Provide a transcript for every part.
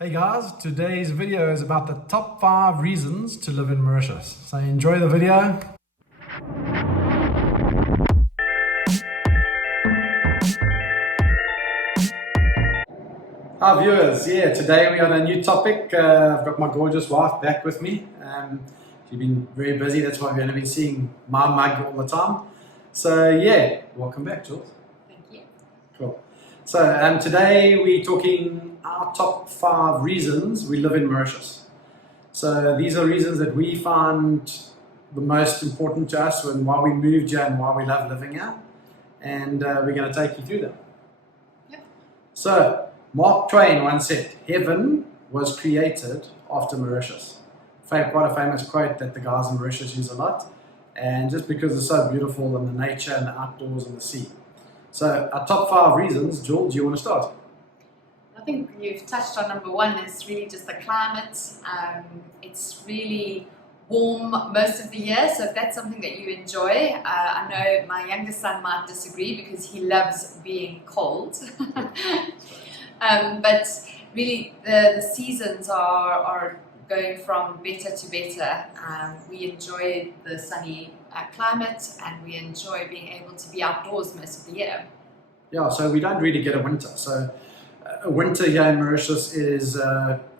Hey guys, today's video is about the top 5 reasons to live in Mauritius. So enjoy the video. Hi viewers, today we are on a new topic. I've got my gorgeous wife back with me. She's been very busy, that's why we're going to be seeing my mug all the time. So welcome back, Jules. Thank you. Cool. So today we're talking our top 5 reasons we live in Mauritius. So these are reasons that we find the most important to us and why we moved here and why we love living here. And we're going to take you through them. Yep. So Mark Twain once said, "Heaven was created after Mauritius." Quite a famous quote that the guys in Mauritius use a lot. And just because it's so beautiful and the nature and the outdoors and the sea. So our top 5 reasons, Joel, do you want to start? I think you've touched on number 1 is really just the climate. It's really warm most of the year, so if that's something that you enjoy, I know my youngest son might disagree because he loves being cold. But really the seasons are going from better to better. We enjoy the sunny climate and we enjoy being able to be outdoors most of the year. Yeah, so we don't really get a winter. So a winter here in Mauritius is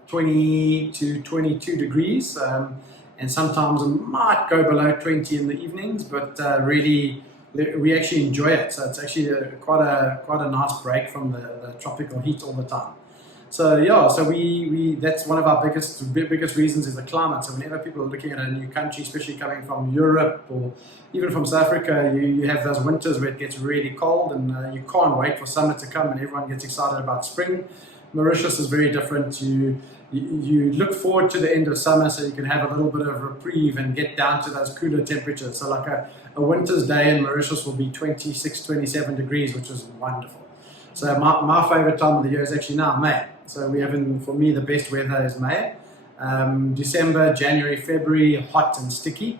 20 to 22 degrees and sometimes it might go below 20 in the evenings, but really we actually enjoy it. So it's actually quite a nice break from the tropical heat all the time. So we that's one of our biggest reasons is the climate. So whenever people are looking at a new country, especially coming from Europe or even from South Africa, you have those winters where it gets really cold and you can't wait for summer to come and everyone gets excited about spring. Mauritius is very different. You look forward to the end of summer so you can have a little bit of reprieve and get down to those cooler temperatures. So like a winter's day in Mauritius will be 26, 27 degrees, which is wonderful. So my favorite time of the year is actually now May. So for me, the best weather is May. December, January, February, hot and sticky.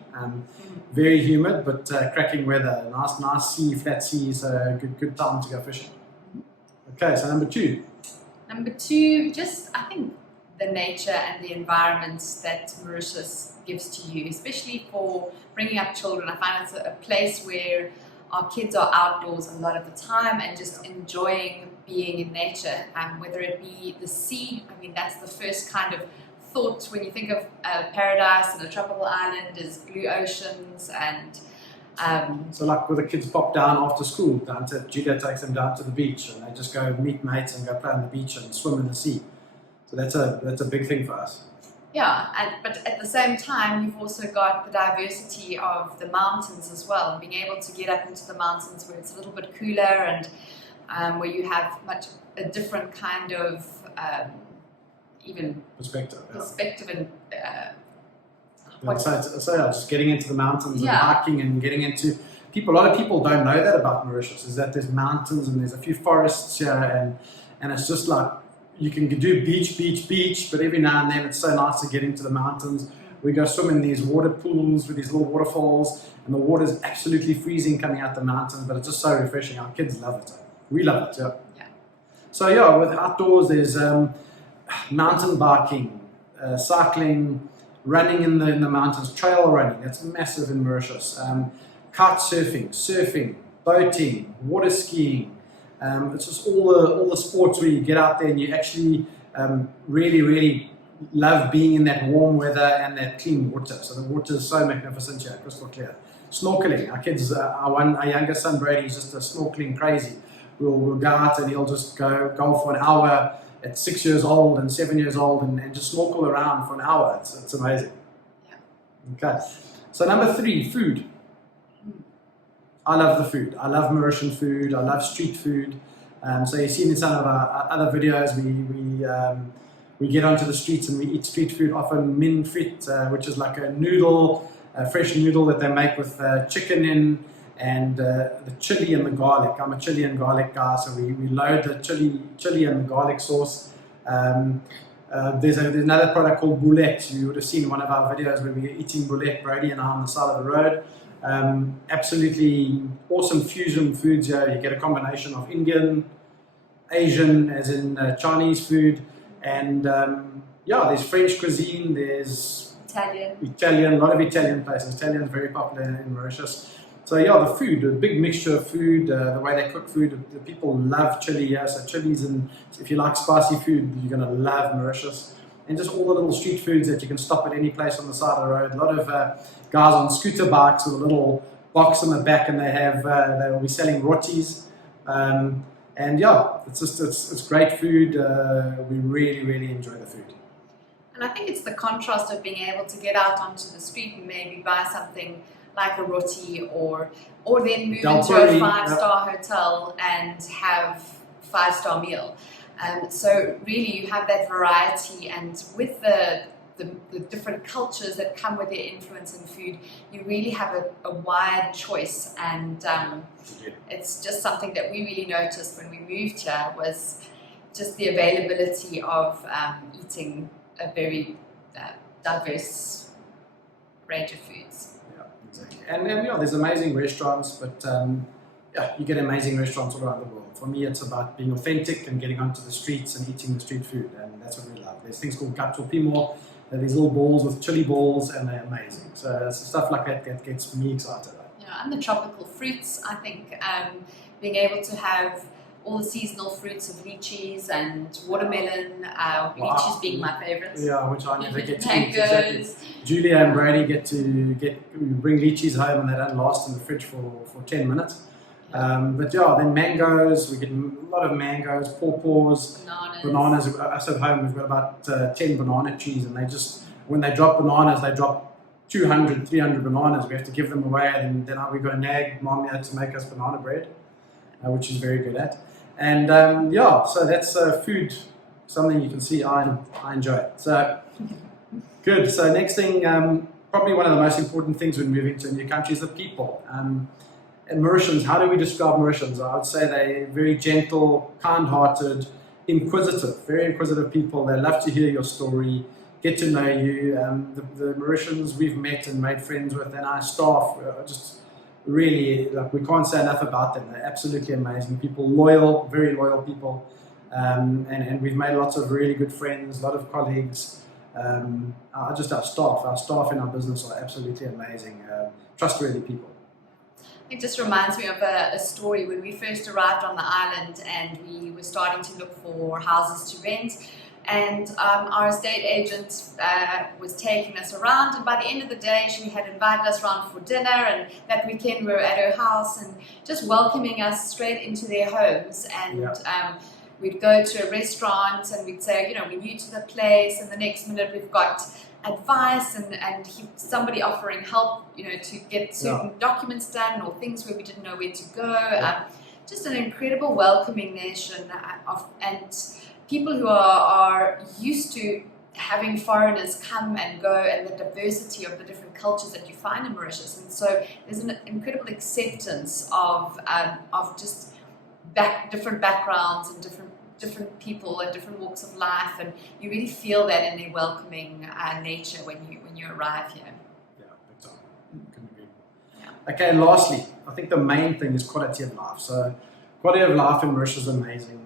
Very humid, but cracking weather. Nice sea, flat seas, good time to go fishing. Okay, so number 2. Number 2, just I think the nature and the environment that Mauritius gives to you, especially for bringing up children. I find it's a place where our kids are outdoors a lot of the time and just enjoying being in nature, whether it be the sea. I mean, that's the first kind of thought when you think of paradise and a tropical island is blue oceans and so like when the kids pop down after school, Julia takes them down to the beach and they just go meet mates and go play on the beach and swim in the sea. So that's a big thing for us. Yeah, but at the same time, you've also got the diversity of the mountains as well, and being able to get up into the mountains where it's a little bit cooler and where you have a different kind of even perspective and just getting into the mountains and hiking and getting into a lot of people don't know that about Mauritius, is that there's mountains and there's a few forests here and it's just like you can do beach, but every now and then it's so nice to get into the mountains. We go swim in these water pools with these little waterfalls and the water is absolutely freezing coming out the mountains, but it's just so refreshing. Our kids love it. We love it, yeah. So with outdoors there's mountain biking, cycling, running in the mountains, trail running, that's massive in Mauritius, kite surfing, boating, water skiing. It's just all the sports where you get out there and you actually really love being in that warm weather and that clean water. So the water is so magnificent here, crystal clear. Snorkeling, our kids, our youngest son Brady is just a snorkeling crazy. We'll go out and he'll just go for an hour at 6 years old and 7 years old and just snorkel around for an hour. It's amazing. Yeah. Okay. So number 3, food. I love the food. I love Mauritian food. I love street food. So you've seen in some of our other videos, we get onto the streets and we eat street food, often min frit, which is like a noodle, a fresh noodle that they make with chicken in and the chili and the garlic. I'm a chili and garlic guy, so we load the chili and the garlic sauce. There's another product called boulette. You would have seen one of our videos where we were eating boulette, Brady and I, on the side of the road. Absolutely awesome fusion foods here. You get a combination of Indian, Asian, as in Chinese food, And yeah, there's French cuisine, there's Italian, a lot of Italian places. Italian is very popular in Mauritius. So yeah, the food, a big mixture of food, the way they cook food, the people love chili here. So chilies, and if you like spicy food, you're going to love Mauritius. And just all the little street foods that you can stop at any place on the side of the road. A lot of guys on scooter bikes with a little box on the back, and they will be selling rotis. And yeah, it's great food. We really enjoy the food. And I think it's the contrast of being able to get out onto the street and maybe buy something like a roti, or then move into a 5-star hotel and have 5-star meal. So really you have that variety, and with the different cultures that come with their influence in food, you really have a wide choice. And it's just something that we really noticed when we moved here, was just the availability of eating a very diverse range of foods. Exactly. And yeah, there's amazing restaurants, but yeah, you get amazing restaurants all around the world. For me, it's about being authentic and getting onto the streets and eating the street food, and that's what we love. There's things called gato pimo, these little balls with chili balls, and they're amazing. So stuff like that gets me excited. Yeah, and the tropical fruits, I think being able to have all the seasonal fruits of lychees and watermelon, lychees being my favourites. Yeah, which I never get to eat. Mangoes. Exactly. Julia and Brady get to bring lychees home, and they don't last in the fridge for 10 minutes. But yeah, then mangoes, we get a lot of mangoes, pawpaws, bananas. Us at home, we've got about 10 banana trees, and they just, when they drop bananas, they drop 200, 300 bananas. We have to give them away, and then we've got to nag Mom here to make us banana bread, which she's very good at. And yeah, so that's food, something you can see I enjoy it. So good. So next thing, probably one of the most important things when moving to a new country is the people. And Mauritians, how do we describe Mauritians? I would say they're very gentle, kind-hearted, inquisitive, very inquisitive people. They love to hear your story, get to know you. The Mauritians we've met and made friends with, and our staff are just really, like, we can't say enough about them. They're absolutely amazing people, loyal, very loyal people. And we've made lots of really good friends, a lot of colleagues. Just our staff in our business are absolutely amazing, trustworthy people. It just reminds me of a story when we first arrived on the island and we were starting to look for houses to rent, and our estate agent was taking us around, and by the end of the day she had invited us around for dinner, and that weekend we were at her house and just welcoming us straight into their homes. And we'd go to a restaurant and we'd say, you know, we're new to the place, and the next minute we've got advice and somebody offering help, you know, to get certain documents done or things where we didn't know where to go. Just an incredible welcoming nation and people who are used to having foreigners come and go, and the diversity of the different cultures that you find in Mauritius. And so there's an incredible acceptance of just different backgrounds and different people and different walks of life, and you really feel that in their welcoming nature when you arrive here. Yeah, big time. Couldn't agree more. Yeah. Okay, and lastly, I think the main thing is quality of life. So quality of life in Mauritius is amazing.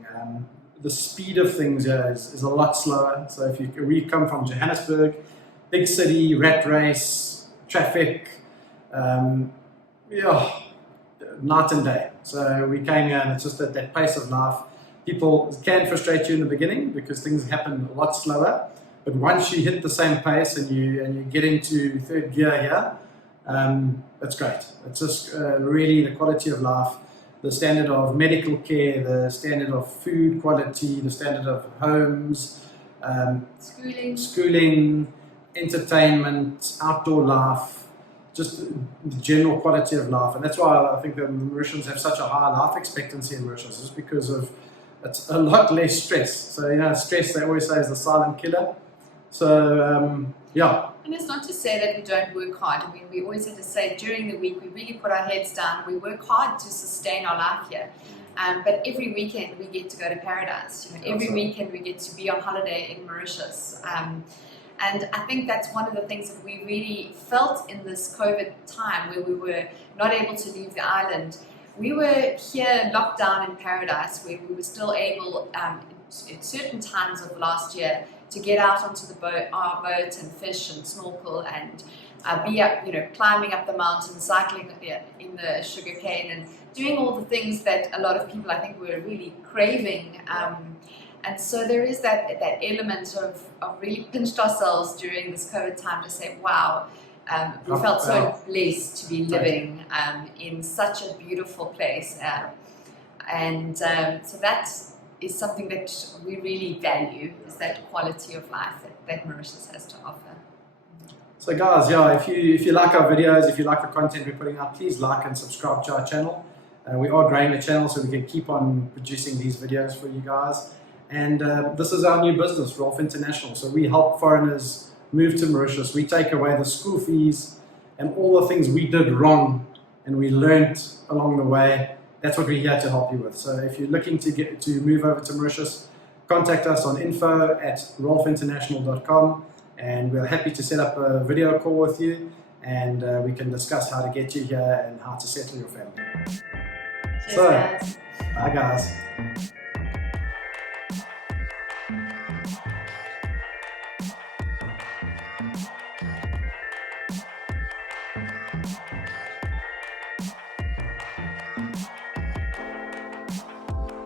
The speed of things here is a lot slower. So we come from Johannesburg, big city, rat race, traffic, night and day. So we came here and it's just that pace of life. People can frustrate you in the beginning because things happen a lot slower, but once you hit the same pace and you get into third gear here, that's great. It's just really the quality of life, the standard of medical care, the standard of food quality, the standard of homes, schooling, entertainment, outdoor life, just the general quality of life. And that's why I think the Mauritians have such a high life expectancy in Mauritius, just because of it's a lot less stress. So, you know, stress, they always say, is the silent killer. So, yeah. And it's not to say that we don't work hard. I mean, we always have to say during the week, we really put our heads down. We work hard to sustain our life here. But every weekend we get to go to paradise. You know, every weekend we get to be on holiday in Mauritius. And I think that's one of the things that we really felt in this COVID time, where we were not able to leave the island. We were here locked down in paradise, where we were still able, at certain times of last year to get out onto our boat and fish and snorkel and be up, climbing up the mountain, cycling in the sugarcane, and doing all the things that a lot of people I think were really craving. And so there is that element of really pinched ourselves during this COVID time to say, wow, we felt so blessed to be living in such a beautiful place. So that is something that we really value, is that quality of life that Mauritius has to offer. So guys, if you like our videos, if you like the content we're putting out, please like and subscribe to our channel. We are growing the channel so we can keep on producing these videos for you guys. And this is our new business, Rolfe International. So we help foreigners move to Mauritius. We take away the school fees and all the things we did wrong and we learned along the way. That's what we're here to help you with. So if you're looking to move over to Mauritius, contact us on info@rolfeinternational.com, and we're happy to set up a video call with you, and we can discuss how to get you here and how to settle your family. Cheers, guys. Bye guys.